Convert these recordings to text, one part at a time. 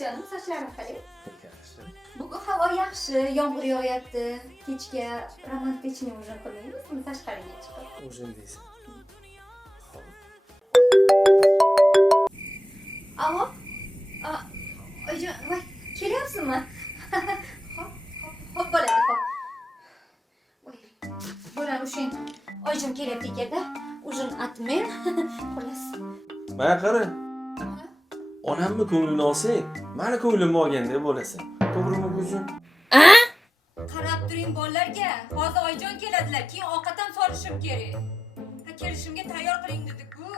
Canım sochlarim qalay? Yaxshi. Bugun havo yaxshi, yomg'ir yog'yapti. Kechga romantikni ujin qilmaymizmi tashqariga chiqib? O'zim deysan. Xo'p. Alo? Oyijon, voy, kelyapsizmi? Hop, bo'ladi, hop. Voy, bo'ladi o'shan. Oyijon kelyapti ekanda. Ujin atmen. Xolos. Mana qara. Onamni ko'nglini olsang, meni ko'nglimni olgandek bo'lasan. To'g'rimi kuzim? Qarab turing bolalarga. Hozir Oyijon keladilar. Keyin ovqat ham solishim kerak. Ha, kelishimga tayyor qiling dedi-ku.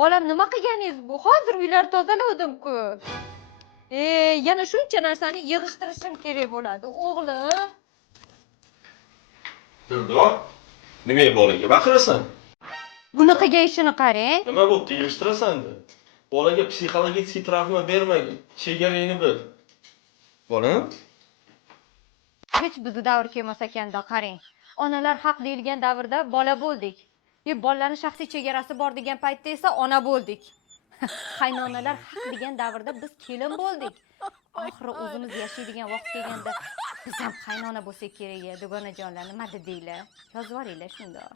Bolam nima qilganingiz bu? Hozir uylar tozaladim-ku. Yana shuncha narsani yig'ishtirishim kerak bo'ladi, o'g'lim. Durdo, nimaga bolaga baqirasan? Bunaqaga ishini qarang. Nima bo'pti, yig'ishtirasan-da? Bolaga psixologik travma bermagin, chegarangni bil. Bolam? Hech bizni davr kelmas ekanda, qarang. Onalar haq deyilgan davrda bola bo'ldik. Bolalarning shaxsiy chegarasi bor degan paytda esa ona bo'ldik. Qaynonalar haq degan davrda biz kelin bo'ldik. Oxiri o'zimiz yashaydigan vaqt kelganda biz ham qaynona bo'lsak kerak edi, dugonajonlar nima dedinglar? Yozib yuboringlar shundoq.